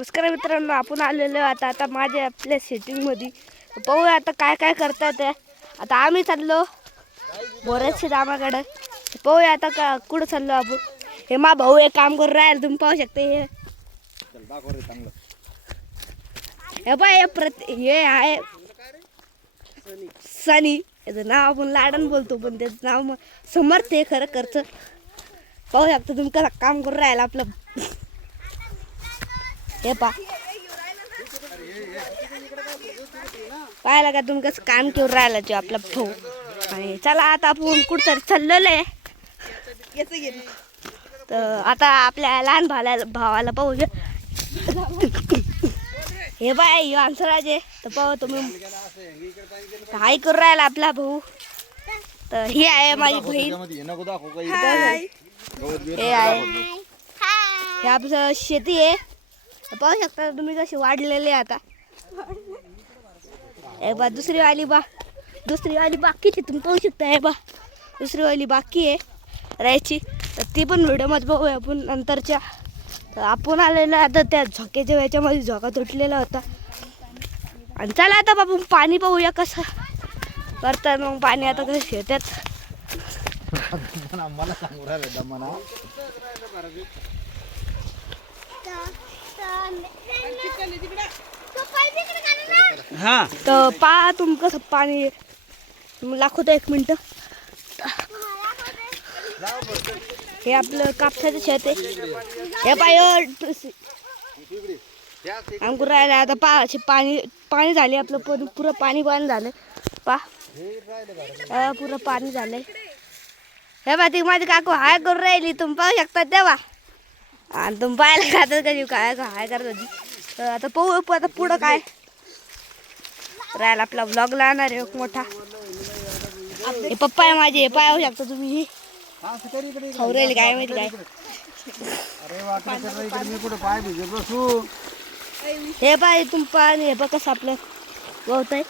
नमस्कार मित्रांनो, आपण आलेलो आता माझ्या आपल्या सेटिंगमध्ये पाहूया आता काय काय करतात ते. आता आम्ही चाललो बोराचे रामाकडे. पाहूया आता का कुठं चाललो आपण. हे मा भाऊ एक काम करून राहील, तुम्ही पाहू शकता. हे बाय हे आहे सनी, याचं नाव आपण लाडन बोलतो पण त्याचं नाव समर्थ आहे खरं खर्च. पाहू शकता तुम्ही कसं काम करून राहिला आपलं. हे पाहायला का तुम्ही कसं काम करून राहिला जो आपला भाऊ. आणि चला आता आपण कुठंतरी चाललेलं आहे. तर आता आपल्या लहान भावाला पाहू. हे बाय अंसराज आहे. तर पाहू तुम्ही हाय करून राहिला आपला भाऊ. तर ही आहे माझी बहीण. हे आहे हे आपलं शेती आहे. पाहू शकता तुम्ही कशी वाढलेले आता. हे बा दुसरी वाली बाकीची तुम्ही पाहू शकता. हे बा दुसरी वाली बाकी आहे राहायची. तर ती पण व्हिडिओमध्ये बघूया आपण नंतरच्या. तर आपण आलेलं आता त्या झोक्याच्या याच्यामध्ये झोका तुटलेला होता. आणि चला आता बाबू पाणी पाहूया कसं करतात. मग पाणी आता कसं शेतात मला सांगू राहिलं म्हणा. हा तर पहा तुम्ही कसं पाणी दाखवतो. एक मिनिट. हे आपलं कापसाचं शेत आहे. हे पाय अंकुर राहिला आता. पहा पाणी झाले आपलं पुरं पाणी झालं. पहा पुरं पाणी झालंय. हे बा ती माझी काकू हाय करून राहिली, तुम्ही पाहू शकता तेव्हा. आणि तुम्ही पाहायला खातात कधी काय हाय करत होती. तर आता पाहू आता पुढं काय राहिला. आपला ब्लॉग लावणार आहे मोठा. हे पप्पा आहे माझे. पाहू शकता तुम्ही. खाऊ राहिली काय माहिती काय. हे पाय तुम्ही पाणी. हे बघ कसं आपलं गवत आहे.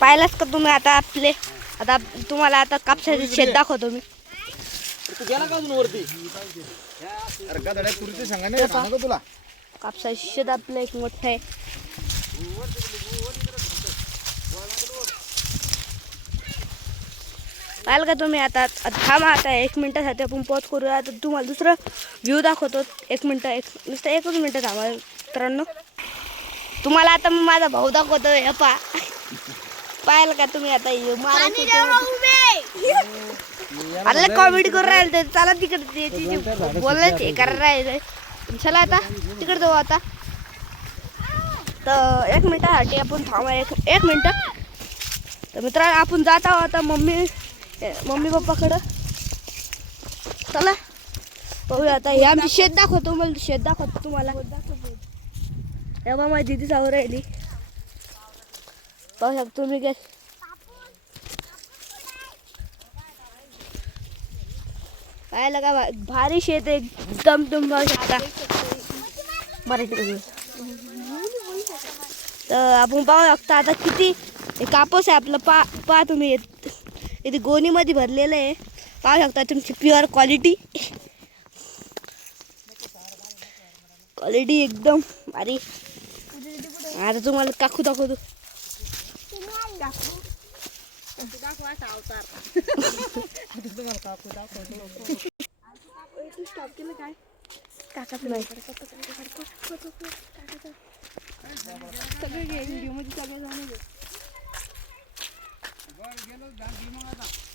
पाहिलाच का तुम्ही. आता तुम्हाला आता कापसाचे शेत दाखवतो मी. कापसाचे शेत आपलं एक मोठं आहे. पाहिलं का तुम्ही. आता थांबा आता 1 मिनिटासाठी आपण पॉज करूया. आता तुम्हाला दुसरं व्ह्यू दाखवतो. 1 मिनिट नुसतं 1च मिनिट थांबा मित्रांनो. तुम्हाला आता मी माझा भाऊ दाखवतो. हे पाहिलं का तुम्ही. आता अरे कॉमेडी करून राहिले. चला तिकडे बोलायचं हे करायला राहिले. चला आता तिकडे जाऊ आता. तर 1 मिनिटासाठी आपण थांबा. 1 मिनिट. तर मित्रांनो आपण जात आहोत आता मम्मी पप्पाकडं. चला पाहूया आता. हे आमची शेत दाखवतो. मला शेत दाखवतो तुम्हाला. तेव्हा माझी दिदी जाऊ राहिली. पाहू शकतो तुम्ही काय. पाहायला का भारी शेत आहे एकदम. तुम्ही पाहू शकता. मराठी तर आपण पाहू शकता आता किती कापूस आहे आपलं. पहा तुम्ही. इथे गोणीमध्ये भरलेलं आहे. पाहू शकता तुमची प्युअर क्वालिटी एकदम भारी. आता तुम्हाला काकू दाखवतो.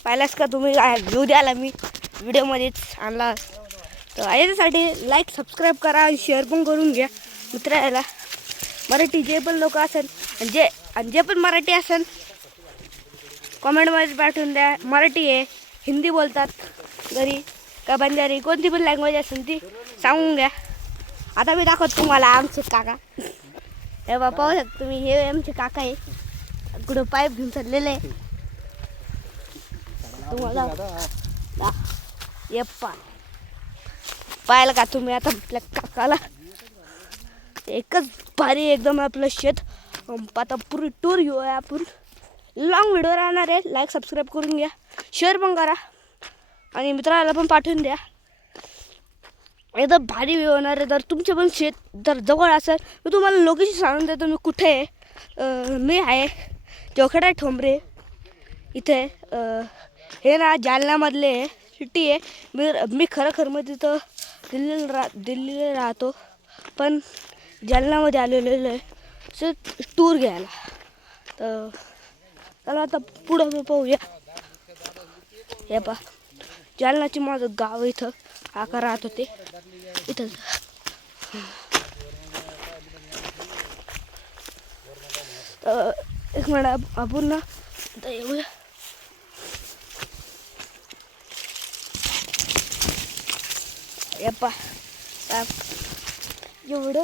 पाहिलास का तुम्ही. व्ह्यू द्यायला मी व्हिडिओमध्येच आणला. तर याच्यासाठी लाईक सबस्क्राईब करा आणि शेअर पण करून घ्या मित्राला. मराठी जे पण लोक असेल आणि जे पण मराठी असेल कमेंटमध्ये पाठवून द्या. मराठी आहे, हिंदी बोलतात घरी का बंजारी, कोणती पण लँग्वेज असेल ती सांगून घ्या. आता मी दाखवतो तुम्हाला आमचे काका. हे बा पाहू शकता तुम्ही. हे आमचे काका आहे. कुठं पाईप घेऊन चाललेले आहे तुम्हाला. येप्पा पाहिलं का तुम्ही. आता आपल्या काकाला एकच भारी एकदम आपलं शेत. आता पुरी टूर घेऊया आपण. लॉंग व्हिडिओ राहणार आहे. लाईक सबस्क्राईब करून घ्या, शेअर पण करा. आणि मित्राला पण पाठवून द्या. एकदम भारी व्ह्यू होणार आहे. जर तुमचे पण शेत जर जवळ असेल मी तुम्हाला लोकेशन सांगून देतो मी कुठे आहे. मी आहे जोखडा ठोंबरे इथे. हे ना जालन्यामधले सिटी आहे. मी खरं मध्ये तर दिल्लीला राहतो, पण जालन्यामध्ये आलेलो आहे टूर घ्यायला. तर चला आता पुढं पाहूया. हे पा जालन्याचे माझं गाव इथं काका राहत होते इथं. एक मिनिट आपण ना आता येऊया. यप्पा एवढं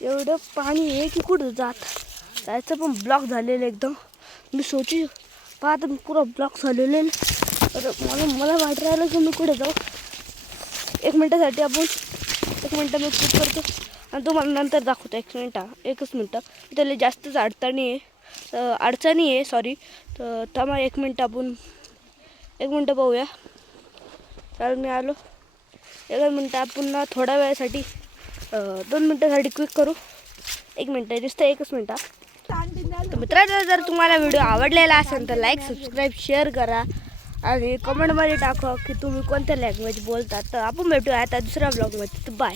एवढं पाणी आहे की कुठं जायचं पण ब्लॉक झालेलं एकदम. मी सोचू पाहता मी पुरा ब्लॉक झालेलं आहे. मला वाटत राहिलं की मी कुठे जाऊ. एक मिनटं मी क्लिक करतो आणि तुम्हाला नंतर दाखवतो. एकच मिनटं त्याला जास्तच अडचणी आहे सॉरी. तर थांबा एक मिनटं पाहूया. कारण मी आलो. एकच मिनटं आपण ना थोड्या वेळासाठी 2 मिनटासाठी क्लिक करू. 1 मिनटं दिसतं. एकच मिनटं. तर मित्रांनो जर तुम्हाला व्हिडिओ आवडलेला असेल तर लाईक सबस्क्राईब शेअर करा आणि कमेंटमध्ये टाका की तुम्ही कोणत्या लँग्वेज बोलता. तर आपण भेटूया आता दुसऱ्या ब्लॉगमध्ये. बाय.